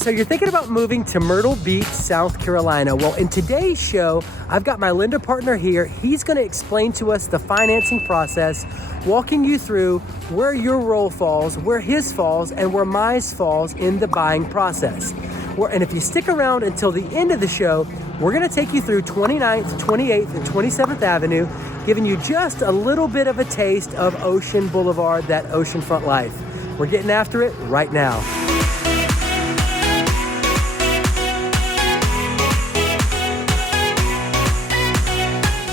So you're thinking about moving to Myrtle Beach, South Carolina. Well, in today's show, I've got my lender partner here. He's gonna explain to us the financing process, walking you through where your role falls, where his falls, and where mine falls in the buying process. And if you stick around until the end of the show, we're gonna take you through 29th, 28th, and 27th Avenue, giving you just a little bit of a taste of Ocean Boulevard, that oceanfront life. We're getting after it right now.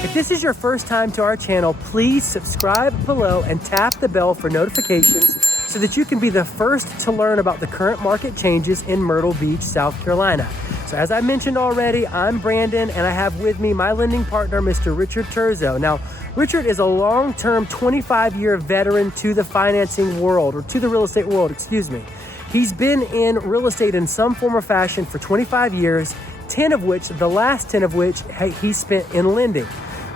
If this is your first time to our channel, please subscribe below and tap the bell for notifications so that you can be the first to learn about the current market changes in Myrtle Beach, South Carolina. So as I mentioned already, I'm Brandon and I have with me my lending partner, Mr. Richard Turzo. Now, Richard is a long-term 25-year veteran to the financing world, or to the real estate world, excuse me. He's been in real estate in some form or fashion for 25 years, the last 10 of which he spent in lending.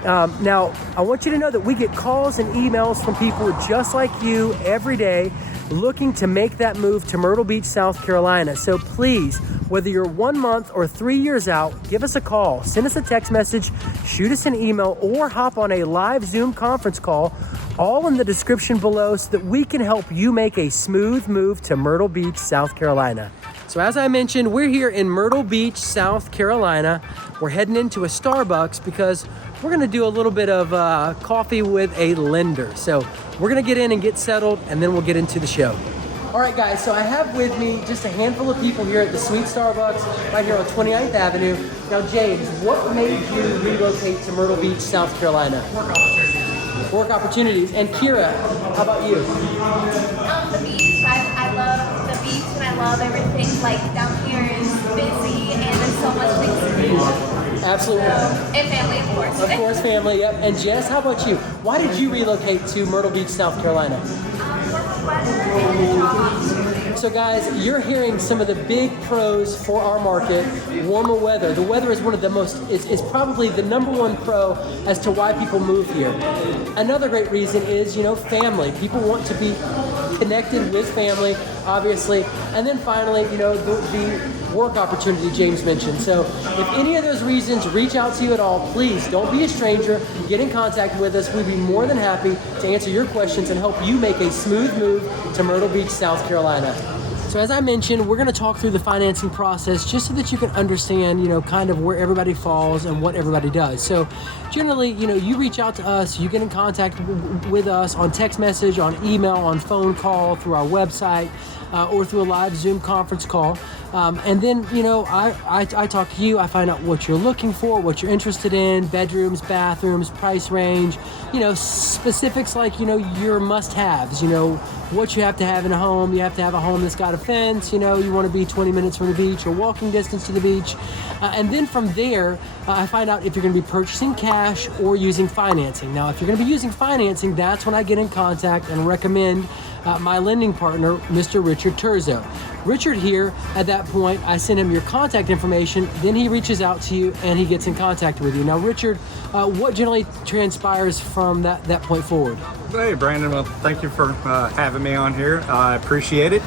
Now, I want you to know that we get calls and emails from people just like you every day looking to make that move to Myrtle Beach, South Carolina. So please, whether you're 1 month or 3 years out, give us a call, send us a text message, shoot us an email, or hop on a live Zoom conference call, all in the description below so that we can help you make a smooth move to Myrtle Beach, South Carolina. So as I mentioned, we're here in Myrtle Beach, South Carolina. We're heading into a Starbucks because we're gonna do a little bit of coffee with a lender. So we're gonna get in and get settled, and then we'll get into the show. All right, guys, so I have with me just a handful of people here at the sweet Starbucks right here on 29th Avenue. Now, James, what made you relocate to Myrtle Beach, South Carolina? Work opportunities. And Kira, how about you? The beach. I love the beach and I love everything. Like down here is busy and there's so much things to do. Absolutely. And family, of course. Of course, family, yep. And Jess, how about you? Why did you relocate to Myrtle Beach, South Carolina? So guys, you're hearing some of the big pros for our market. Warmer weather. The weather is one of the is probably the #1 pro as to why people move here. Another great reason is, family. People want to be connected with family, obviously. And then finally, the work opportunity James mentioned. So if any of those reasons reach out to you at all, please don't be a stranger. Get in contact with us. We'd be more than happy to answer your questions and help you make a smooth move to Myrtle Beach, South Carolina. So as I mentioned, we're gonna talk through the financing process just so that you can understand, kind of where everybody falls and what everybody does. So generally, you reach out to us, you get in contact with us on text message, on email, on phone call, through our website, or through a live Zoom conference call. And then, I talk to you, I find out what you're looking for, what you're interested in, bedrooms, bathrooms, price range, specifics like, your must-haves, what you have to have in a home. You have to have a home that's got a fence, you want to be 20 minutes from the beach or walking distance to the beach. And then from there, I find out if you're going to be purchasing cash or using financing. Now, if you're going to be using financing, that's when I get in contact and recommend my lending partner, Mr. Richard Turzo. Richard here, at that point, I send him your contact information, then he reaches out to you and he gets in contact with you. Now, Richard, what generally transpires from that point forward? Hey, Brandon, well, thank you for having me on here. I appreciate it.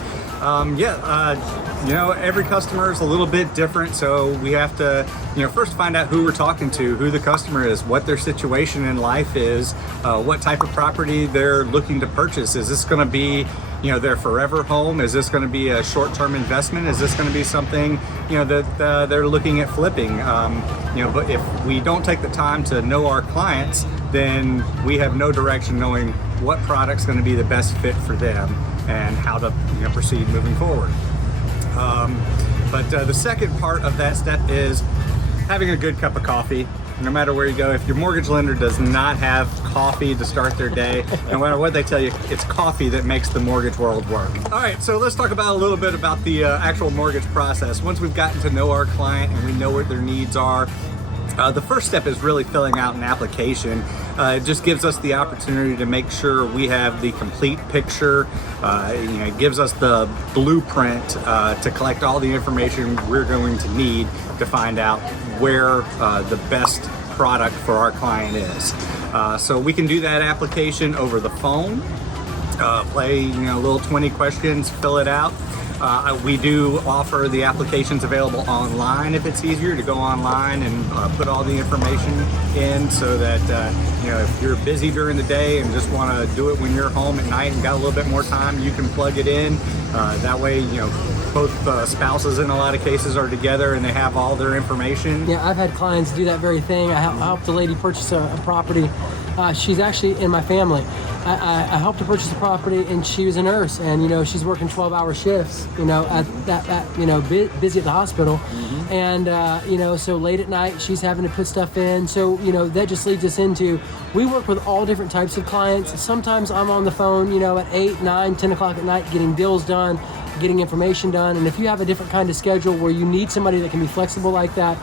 Every customer is a little bit different, so we have to, first find out who we're talking to, who the customer is, what their situation in life is, what type of property they're looking to purchase. Is this going to be, their forever home? Is this going to be a short-term investment? Is this going to be something, that they're looking at flipping? But if we don't take the time to know our clients, then we have no direction knowing what product's going to be the best fit for them and how to proceed moving forward. But the second part of that step is having a good cup of coffee. No matter where you go, if your mortgage lender does not have coffee to start their day, no matter what they tell you, it's coffee that makes the mortgage world work. All right, so let's talk about a little bit about the actual mortgage process. Once we've gotten to know our client and we know what their needs are, the first step is really filling out an application. It just gives us the opportunity to make sure we have the complete picture. It gives us the blueprint to collect all the information we're going to need to find out where the best product for our client is. So we can do that application over the phone, play little 20 questions, fill it out. We do offer the applications available online if it's easier to go online and put all the information in, so that if you're busy during the day and just want to do it when you're home at night and got a little bit more time, you can plug it in. That way, both spouses in a lot of cases are together and they have all their information. Yeah, I've had clients do that very thing. I helped a lady purchase a property. She's actually in my family. I helped her purchase a property, and she was a nurse, and she's working 12-hour shifts, busy at the hospital, and so late at night she's having to put stuff in. So that just leads us into, we work with all different types of clients. Sometimes I'm on the phone, at 8, 9, 10 o'clock at night, getting deals done, getting information done. And if you have a different kind of schedule where you need somebody that can be flexible like that,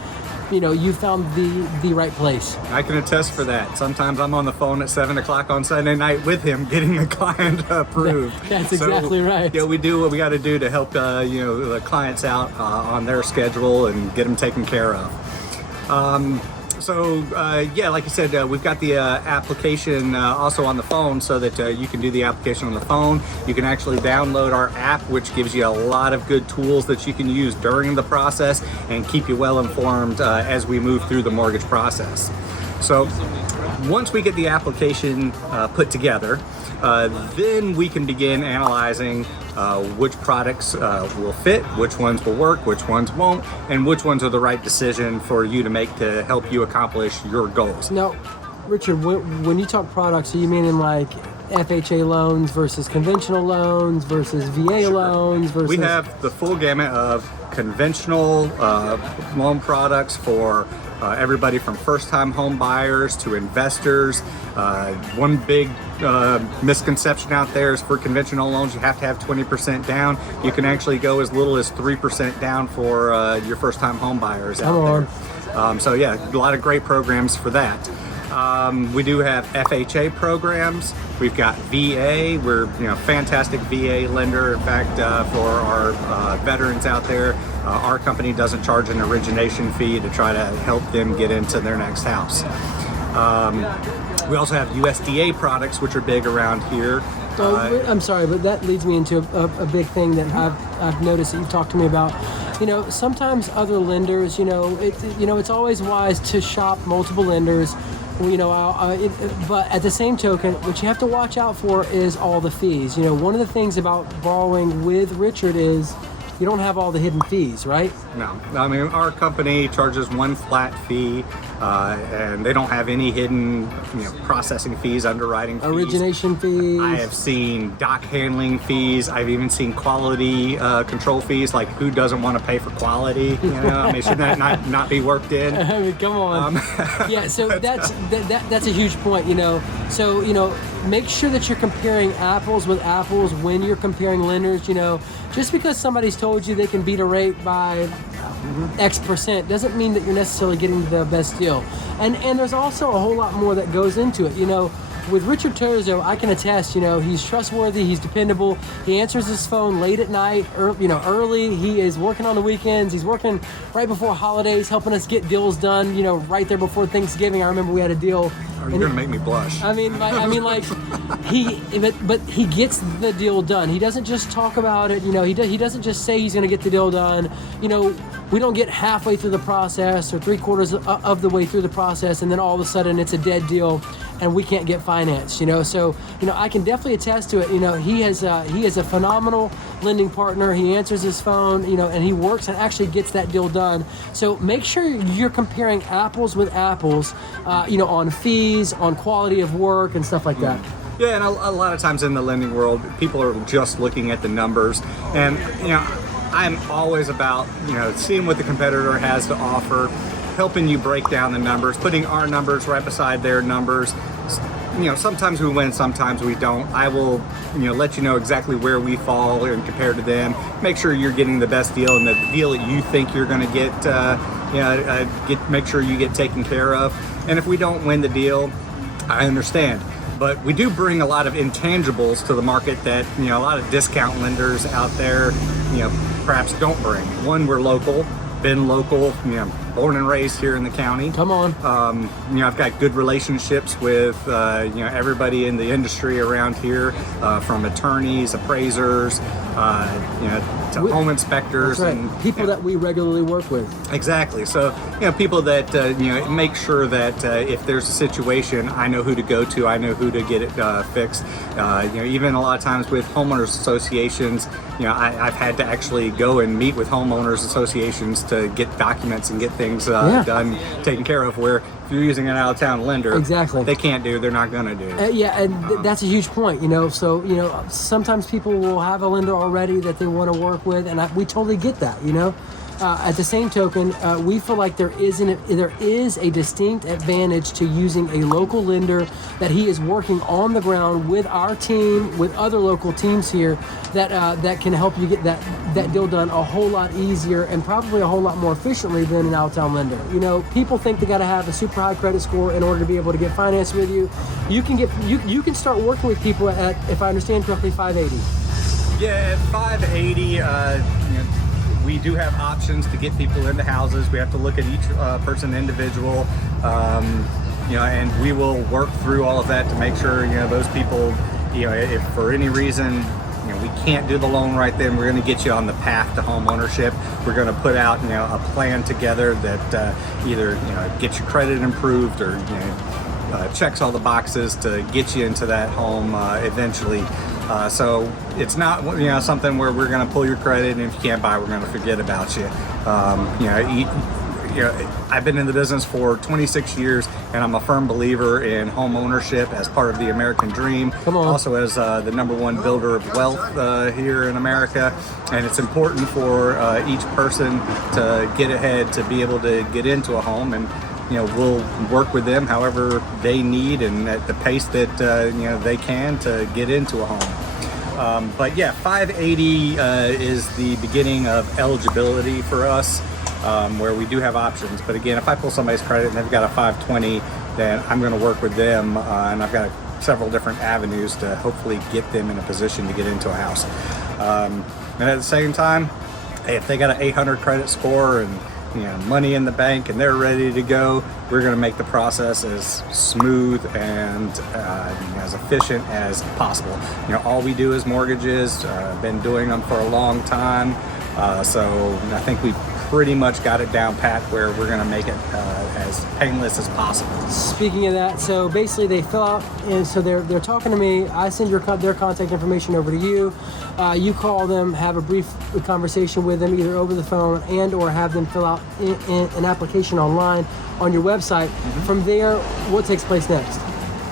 you found the right place. I can attest for that. Sometimes I'm on the phone at 7 o'clock on Sunday night with him getting the client approved. That's exactly right. Yeah, we do what we got to do to help the clients out on their schedule and get them taken care of. Like you said, we've got the application also on the phone, so that you can do the application on the phone. You can actually download our app, which gives you a lot of good tools that you can use during the process and keep you well informed as we move through the mortgage process. So once we get the application put together, then we can begin analyzing which products will fit, which ones will work, which ones won't, and which ones are the right decision for you to make to help you accomplish your goals. Now, Richard, when you talk products, are you meaning like FHA loans versus conventional loans versus VA loans versus... We have the full gamut of conventional loan products for everybody from first-time home buyers to investors. One big misconception out there is for conventional loans, you have to have 20% down. You can actually go as little as 3% down for your first-time home buyers out there. A lot of great programs for that. We do have FHA programs. We've got VA. We're fantastic VA lender. In fact, for our veterans out there, our company doesn't charge an origination fee to try to help them get into their next house. We also have USDA products, which are big around here. I'm sorry, but that leads me into a big thing that I've noticed that you've talked to me about. Sometimes other lenders, it's always wise to shop multiple lenders. But at the same token, what you have to watch out for is all the fees. One of the things about borrowing with Richard is you don't have all the hidden fees, right? No, I mean, our company charges one flat fee, and they don't have any hidden, processing fees, underwriting fees. Origination fees. I have seen doc handling fees. I've even seen quality control fees. Like, who doesn't want to pay for quality? Should that not be worked in? I mean, come on. Yeah, so that's a huge point. So make sure that you're comparing apples with apples when you're comparing lenders. Just because somebody's told you they can beat a rate by X percent doesn't mean that you're necessarily getting the best deal. And there's also a whole lot more that goes into it. With Richard Terzo, I can attest, he's trustworthy, he's dependable, he answers his phone late at night, early, he is working on the weekends, he's working right before holidays, helping us get deals done, right there before Thanksgiving. I remember we had a deal. You're gonna make me blush. But he gets the deal done. He doesn't just talk about it, he doesn't just say he's gonna get the deal done. We don't get halfway through the process or 3/4 of the way through the process and then all of a sudden it's a dead deal and we can't get financed, So, I can definitely attest to it. He is a phenomenal lending partner. He answers his phone, and he works and actually gets that deal done. So make sure you're comparing apples with apples, on fees, on quality of work and stuff like that. Yeah, and a lot of times in the lending world, people are just looking at the numbers. And, I'm always about, seeing what the competitor has to offer, helping you break down the numbers, putting our numbers right beside their numbers. Sometimes we win, sometimes we don't. I will, let you know exactly where we fall and compared to them. Make sure you're getting the best deal and the deal that you think you're going to get, make sure you get taken care of. And if we don't win the deal, I understand. But we do bring a lot of intangibles to the market that, a lot of discount lenders out there, perhaps don't bring. One, we're local, been local, born and raised here in the county. Come on. I've got good relationships with, everybody in the industry around here, from attorneys, appraisers, to home inspectors. That's right. And People that we regularly work with. Exactly. So, people that, make sure that if there's a situation, I know who to go to, I know who to get it fixed. Even a lot of times with homeowners associations, I've had to actually go and meet with homeowners associations to get documents and get things done, taken care of, where if you're using an out-of-town lender, exactly, they can't do, they're not going to do. That's a huge point, so, sometimes people will have a lender already that they want to work with, and we totally get that, At the same token, we feel like there is a distinct advantage to using a local lender that he is working on the ground with our team, with other local teams here, that can help you get that deal done a whole lot easier and probably a whole lot more efficiently than an out-of-town lender. People think they got to have a super high credit score in order to be able to get financed with you. You can start working with people at, if I understand correctly, 580. Yeah, at 580. We do have options to get people into houses. We have to look at each person individual, and we will work through all of that to make sure, those people, if for any reason, we can't do the loan right then, we're going to get you on the path to home ownership. We're going to put out, a plan together that either, gets your credit improved or, checks all the boxes to get you into that home eventually. So it's not, something where we're going to pull your credit, and if you can't buy, we're going to forget about you. I've been in the business for 26 years, and I'm a firm believer in home ownership as part of the American dream. Also as the #1 builder of wealth here in America. And it's important for each person to get ahead, to be able to get into a home, and we'll work with them however they need and at the pace that they can to get into a home. But yeah, 580 is the beginning of eligibility for us, where we do have options. But again, if I pull somebody's credit and they've got a 520, then I'm going to work with them, and I've got several different avenues to hopefully get them in a position to get into a house. And at the same time, if they got an 800 credit score and money in the bank and they're ready to go, we're going to make the process as smooth and as efficient as possible. All we do is mortgages. Been doing them for a long time, so I think we pretty much got it down pat where we're going to make it as painless as possible. Speaking of that, so basically they fill out, and so they're talking to me. I send their contact information over to you. You call them, have a brief conversation with them, either over the phone and or have them fill out an application online on your website. Mm-hmm. From there, what takes place next?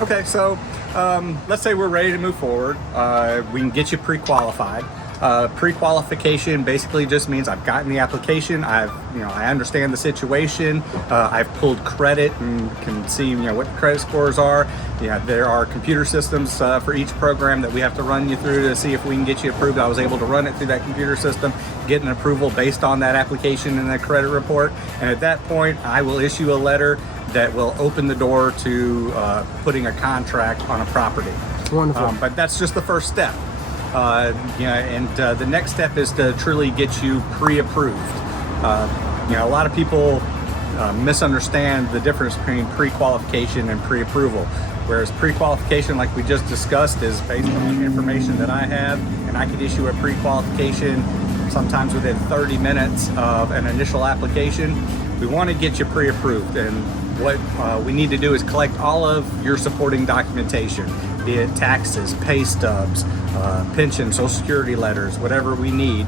Okay, so let's say we're ready to move forward. We can get you pre-qualified. Pre-qualification basically just means I've gotten the application, I understand the situation, I've pulled credit and can see what the credit scores are. There are computer systems for each program that we have to run you through to see if we can get you approved. I was able to run it through that computer system, get an approval based on that application and that credit report, and at that point I will issue a letter that will open the door to putting a contract on a property. Wonderful. But that's just the first step. The next step is to truly get you pre-approved. A lot of people misunderstand the difference between pre-qualification and pre-approval. Whereas pre-qualification, like we just discussed, is based on information that I have, and I can issue a pre-qualification sometimes within 30 minutes of an initial application. We want to get you pre-approved, and what we need to do is collect all of your supporting documentation, be it taxes, pay stubs, pension, social security letters, whatever we need,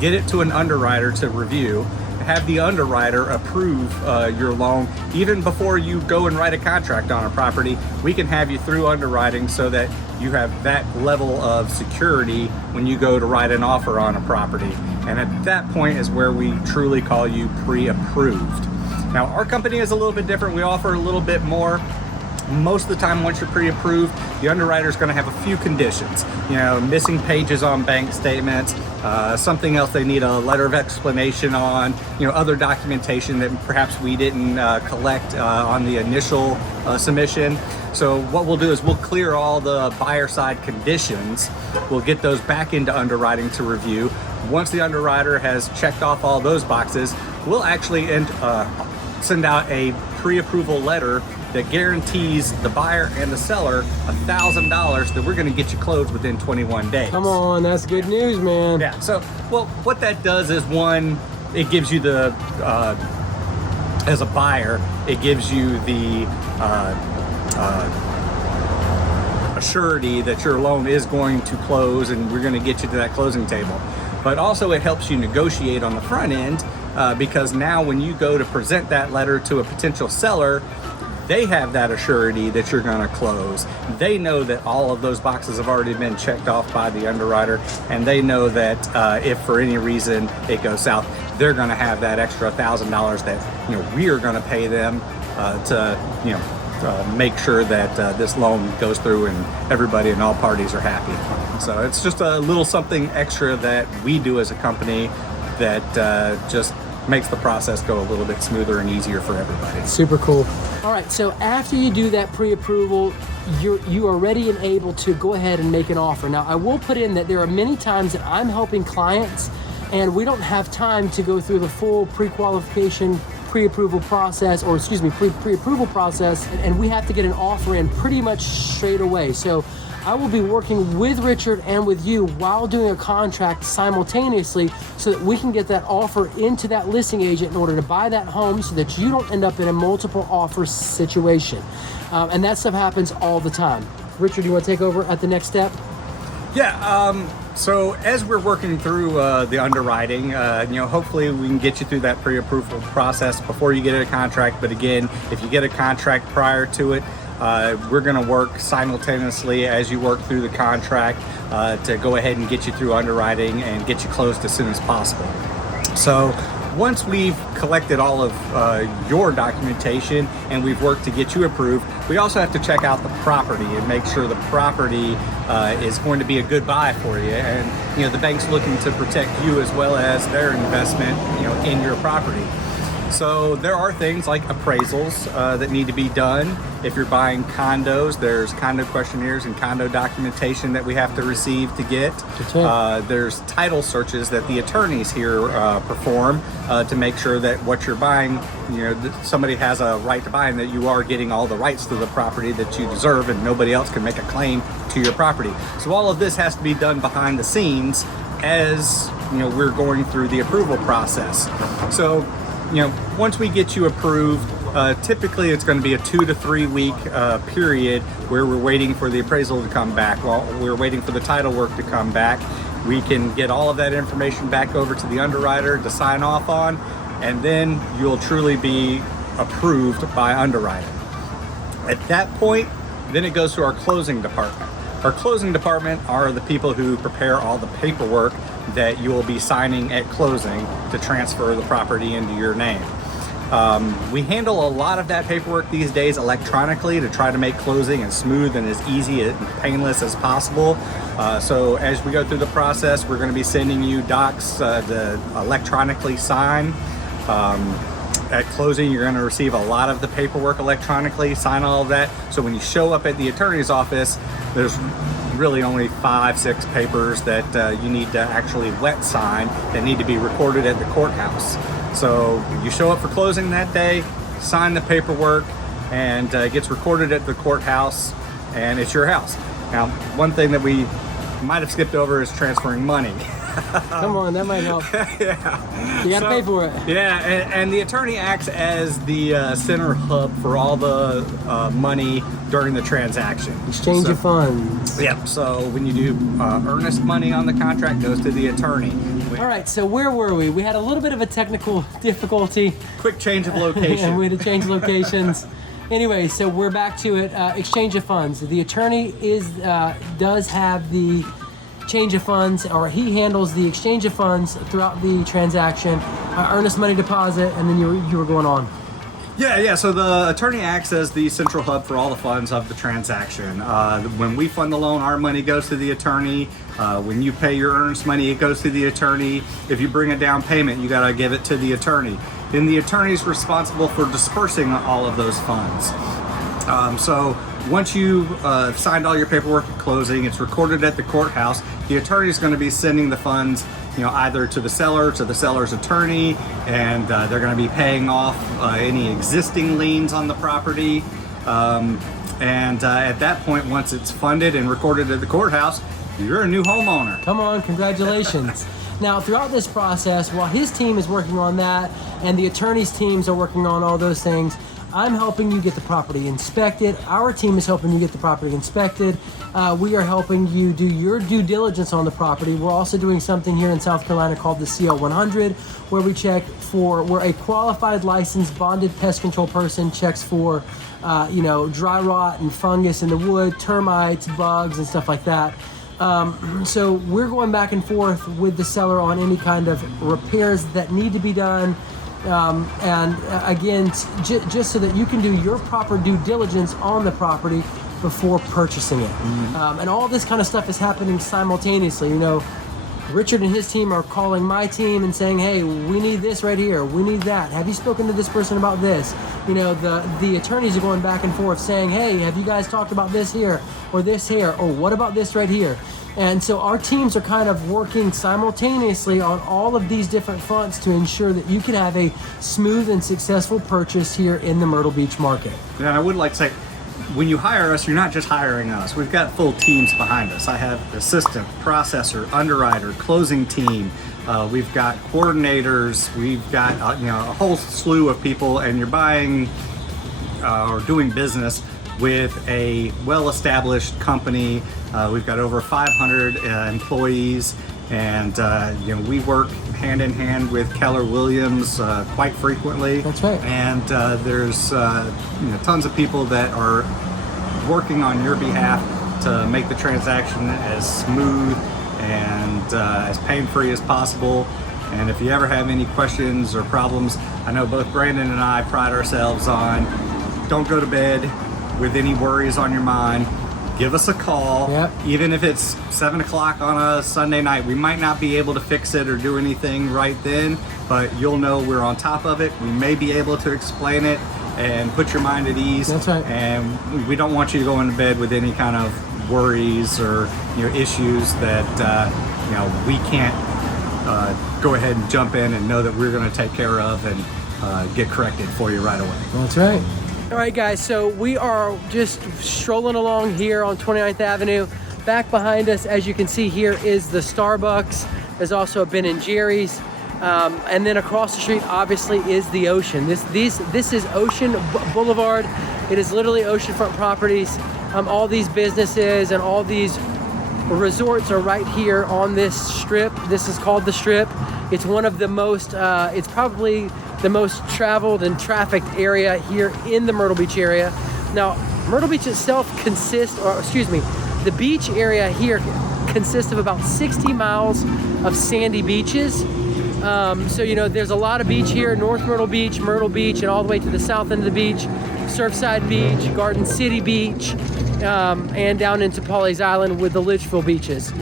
get it to an underwriter to review, have the underwriter approve your loan. Even before you go and write a contract on a property, we can have you through underwriting so that you have that level of security when you go to write an offer on a property. And at that point is where we truly call you pre-approved. Now, our company is a little bit different. We offer a little bit more. Most of the time, once you're pre-approved, the underwriter is going to have a few conditions. Missing pages on bank statements, something else they need a letter of explanation on, other documentation that perhaps we didn't collect on the initial submission. So what we'll do is we'll clear all the buyer side conditions. We'll get those back into underwriting to review. Once the underwriter has checked off all those boxes, we'll actually send out a pre-approval letter that guarantees the buyer and the seller $1,000 that we're going to get you closed within 21 days. Come on, that's good news, man. Yeah, so, well, what that does is, one, it gives you the, as a buyer, it gives you the surety that your loan is going to close and we're going to get you to that closing table. But also it helps you negotiate on the front end because now when you go to present that letter to a potential seller, they have that assurity that you're going to close. They know that all of those boxes have already been checked off by the underwriter, and they know that if for any reason it goes south, they're going to have that extra $1,000 that we are going to pay them to make sure that this loan goes through and everybody and all parties are happy. So it's just a little something extra that we do as a company that just makes the process go a little bit smoother and easier for everybody. Super cool. All right, so after you do that pre-approval, you are ready and able to go ahead and make an offer. Now, I will put in that there are many times that I'm helping clients and we don't have time to go through the full pre-qualification, pre-approval process, or excuse me, pre-approval process, and we have to get an offer in pretty much straight away. So I will be working with Richard and with you while doing a contract simultaneously so that we can get that offer into that listing agent in order to buy that home so that you don't end up in a multiple offer situation. And that stuff happens all the time. Richard, do you want to take over at the next step? Yeah, so as we're working through the underwriting, hopefully we can get you through that pre-approval process before you get a contract. But again, if you get a contract prior to it, we're going to work simultaneously as you work through the contract to go ahead and get you through underwriting and get you closed as soon as possible. So once we've collected all of your documentation and we've worked to get you approved, we also have to check out the property and make sure the property is going to be a good buy for you. And the bank's looking to protect you as well as their investment, in your property. So there are things like appraisals that need to be done. If you're buying condos, there's condo questionnaires and condo documentation that we have to receive to get. There's title searches that the attorneys here perform to make sure that what you're buying, somebody has a right to buy and that you are getting all the rights to the property that you deserve and nobody else can make a claim to your property. So all of this has to be done behind the scenes as we're going through the approval process. So once we get you approved, typically it's going to be a 2 to 3 week period where we're waiting for the appraisal to come back. While we're waiting for the title work to come back, we can get all of that information back over to the underwriter to sign off on, and then you'll truly be approved by underwriting. At that point, then it goes to our closing department. Our closing department are the people who prepare all the paperwork that you will be signing at closing to transfer the property into your name. We handle a lot of that paperwork these days electronically to try to make closing as smooth and as easy and painless as possible. So as we go through the process, we're going to be sending you docs to electronically sign. At closing, you're going to receive a lot of the paperwork electronically, sign all of that. So when you show up at the attorney's office, there's really only 5-6 papers that you need to actually wet sign that need to be recorded at the courthouse. So you show up for closing that day, sign the paperwork, and it gets recorded at the courthouse, and it's your house. Now, one thing that we might have skipped over is transferring money. Come on, that might help. Yeah. You gotta pay for it. Yeah, and the attorney acts as the center hub for all the money during the transaction. Exchange of funds. Yep, so when you do earnest money on the contract, goes to the attorney. All right, so where were we? We had a little bit of a technical difficulty. Quick change of location. And we had to change locations. Anyway, so we're back to it. Exchange of funds. The attorney does have the change of funds, or he handles the exchange of funds throughout the transaction, earnest money deposit, and then you were going on. Yeah, so the attorney acts as the central hub for all the funds of the transaction. When we fund the loan, our money goes to the attorney. When you pay your earnest money, it goes to the attorney. If you bring a down payment, you gotta give it to the attorney. Then the attorney is responsible for dispersing all of those funds. So once you've signed all your paperwork at closing, it's recorded at the courthouse. The attorney is going to be sending the funds, either to the seller, to the seller's attorney, and they're going to be paying off any existing liens on the property. At that point, once it's funded and recorded at the courthouse, you're a new homeowner. Come on, congratulations. Now, throughout this process, while his team is working on that and the attorney's teams are working on all those things, I'm helping you get the property inspected. Our team is helping you get the property inspected. We are helping you do your due diligence on the property. We're also doing something here in South Carolina called the CL 100, where we check for, where a qualified licensed bonded pest control person checks for, dry rot and fungus in the wood, termites, bugs, and stuff like that. So we're going back and forth with the seller on any kind of repairs that need to be done. Again, just so that you can do your proper due diligence on the property before purchasing it. And all this kind of stuff is happening simultaneously. Richard and his team are calling my team and saying, hey, we need this right here, we need that. Have you spoken to this person about this? The attorneys are going back and forth saying, hey, have you guys talked about this here or this here, or what about this right here? And so our teams are kind of working simultaneously on all of these different fronts to ensure that you can have a smooth and successful purchase here in the Myrtle Beach market. And I would like to say, when you hire us, you're not just hiring us. We've got full teams behind us. I have assistant, processor, underwriter, closing team. We've got coordinators. We've got a whole slew of people, and you're buying or doing business with a well-established company. We've got over 500 employees, and we work hand in hand with Keller Williams quite frequently. That's right. And there's tons of people that are working on your behalf to make the transaction as smooth and as pain-free as possible. And if you ever have any questions or problems, I know both Brandon and I pride ourselves on, don't go to bed with any worries on your mind. Give us a call. Yep. Even if it's 7 o'clock on a Sunday night. We might not be able to fix it or do anything right then, but you'll know we're on top of it. We may be able to explain it and put your mind at ease. That's right. And we don't want you to go into bed with any kind of worries or issues that we can't go ahead and jump in and know that we're going to take care of and get corrected for you right away. That's right. All right, guys, so we are just strolling along here on 29th Avenue. Back behind us, as you can see here, is the Starbucks. There's also a Ben & Jerry's. And then across the street, obviously, is the ocean. This is Ocean Boulevard. It is literally oceanfront properties. All these businesses and all these resorts are right here on this strip. This is called the Strip. It's one of the most, it's probably the most traveled and trafficked area here in the Myrtle Beach area. Now, Myrtle Beach itself the beach area here consists of about 60 miles of sandy beaches. So, there's a lot of beach here, North Myrtle Beach, and all the way to the south end of the beach, Surfside Beach, Garden City Beach, and down into Pawleys Island with the Litchfield beaches.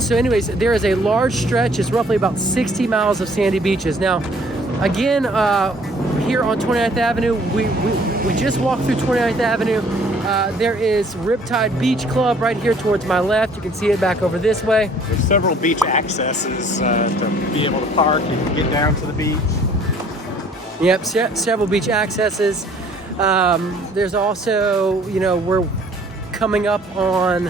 So anyways, there is a large stretch. It's roughly about 60 miles of sandy beaches. Now, again, here on 29th Avenue, we just walked through 29th Avenue. There is Riptide Beach Club right here towards my left. You can see it back over this way. There's several beach accesses to be able to park and get down to the beach. Yep, several beach accesses. There's also, we're coming up on,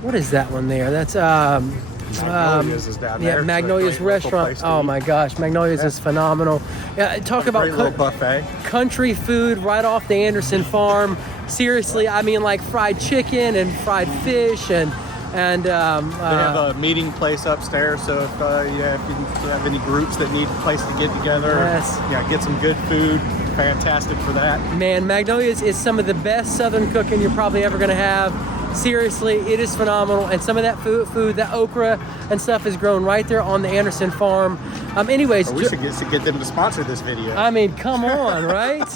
what is that one there? That's Magnolia's is down there. Yeah, Magnolia's restaurant. Oh my gosh, Magnolia's is phenomenal. Yeah, talk about great little buffet. Country food right off the Anderson farm. Seriously, I mean, like fried chicken and fried fish and they have a meeting place upstairs, so if you have any groups that need a place to get together, yes, get some good food. Fantastic for that. Man, Magnolia's is some of the best Southern cooking you're probably ever going to have. Seriously, it is phenomenal, and some of that food, that okra and stuff, is grown right there on the Anderson farm. Anyways, we should get them to sponsor this video. I mean, come on, right?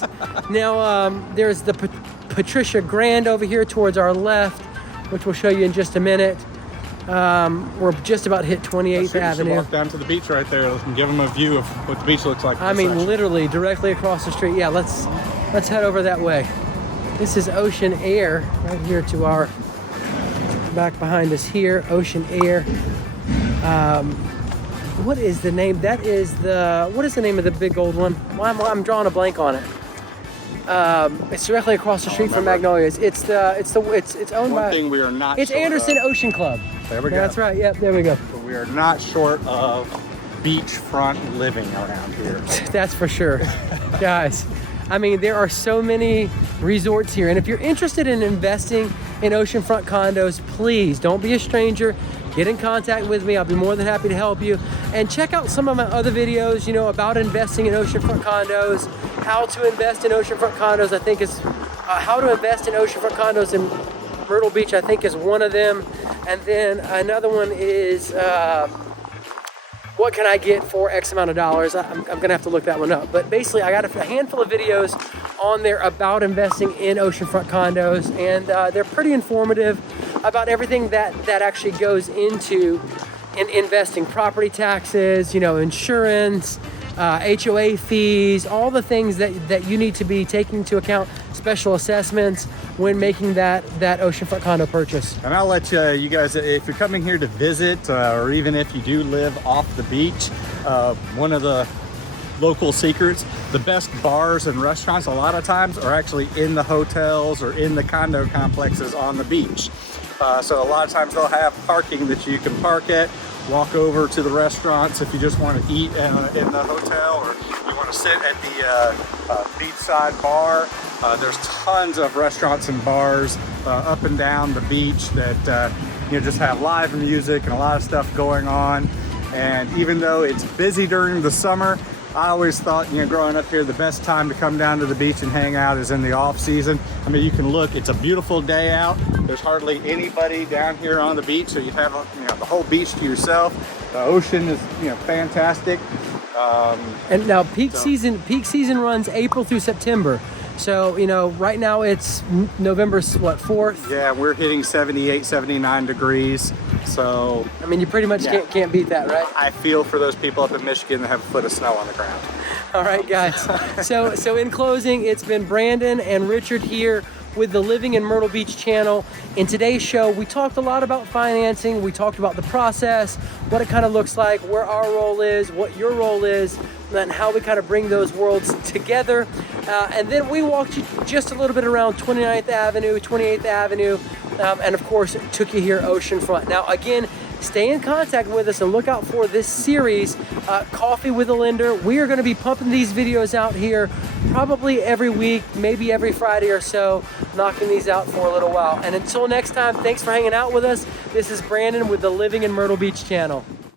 Now, there's the Patricia Grand over here towards our left, which we'll show you in just a minute. We're just about hit 28th Avenue. Walk down to the beach right there and give them a view of what the beach looks like. I mean, literally directly across the street. Yeah, let's head over that way. This is Ocean Air right here to our back behind us here. Ocean Air. What is the name? What is the name of the big old one? I'm drawing a blank on it. It's directly across the street from Magnolia's. It's owned by. One thing we are not. It's short Anderson of- Ocean Club. There we go. That's right. Yep. There we go. But we are not short of beachfront living around here. That's for sure. Guys, I mean, there are so many resorts here. And if you're interested in investing in oceanfront condos, please don't be a stranger. Get in contact with me. I'll be more than happy to help you. And check out some of my other videos, you know, about investing in oceanfront condos, how to invest in oceanfront condos. I think is how to invest in oceanfront condos in Myrtle Beach, I think is one of them. And then another one is what can I get for X amount of dollars? I'm gonna have to look that one up. But basically, I got a handful of videos on there about investing in oceanfront condos, and they're pretty informative about everything that actually goes into investing. Property taxes, you know, insurance, HOA fees, all the things that you need to be taking into account, special assessments when making that oceanfront condo purchase. And I'll let you guys, if you're coming here to visit, or even if you do live off the beach, one of the local secrets, the best bars and restaurants a lot of times are actually in the hotels or in the condo complexes on the beach. So a lot of times they'll have parking that you can park at, walk over to the restaurants if you just want to eat in the hotel, or you want to sit at the beachside bar. There's tons of restaurants and bars up and down the beach that you know, just have live music and a lot of stuff going on. And even though it's busy during the summer, I always thought, you know, growing up here, the best time to come down to the beach and hang out is in the off season. I mean, you can look, it's a beautiful day out. There's hardly anybody down here on the beach, so you have, you know, the whole beach to yourself. The ocean is, you know, fantastic. And now peak season runs April through September. So, you know, right now it's November, what, 4th? Yeah, we're hitting 78, 79 degrees. So, I mean, you pretty much can't beat that, right? I feel for those people up in Michigan that have a foot of snow on the ground. All right, guys. So in closing, it's been Brandon and Richard here with the Living in Myrtle Beach channel. In today's show, we talked a lot about financing. We talked about the process, what it kind of looks like, where our role is, what your role is, and how we kind of bring those worlds together. And then we walked you just a little bit around 29th Avenue, 28th Avenue, and of course, took you here oceanfront. Now, again, stay in contact with us and look out for this series, Coffee with a Lender. We are going to be pumping these videos out here probably every week, maybe every Friday or so, knocking these out for a little while. And until next time, thanks for hanging out with us. This is Brandon with the Living in Myrtle Beach channel.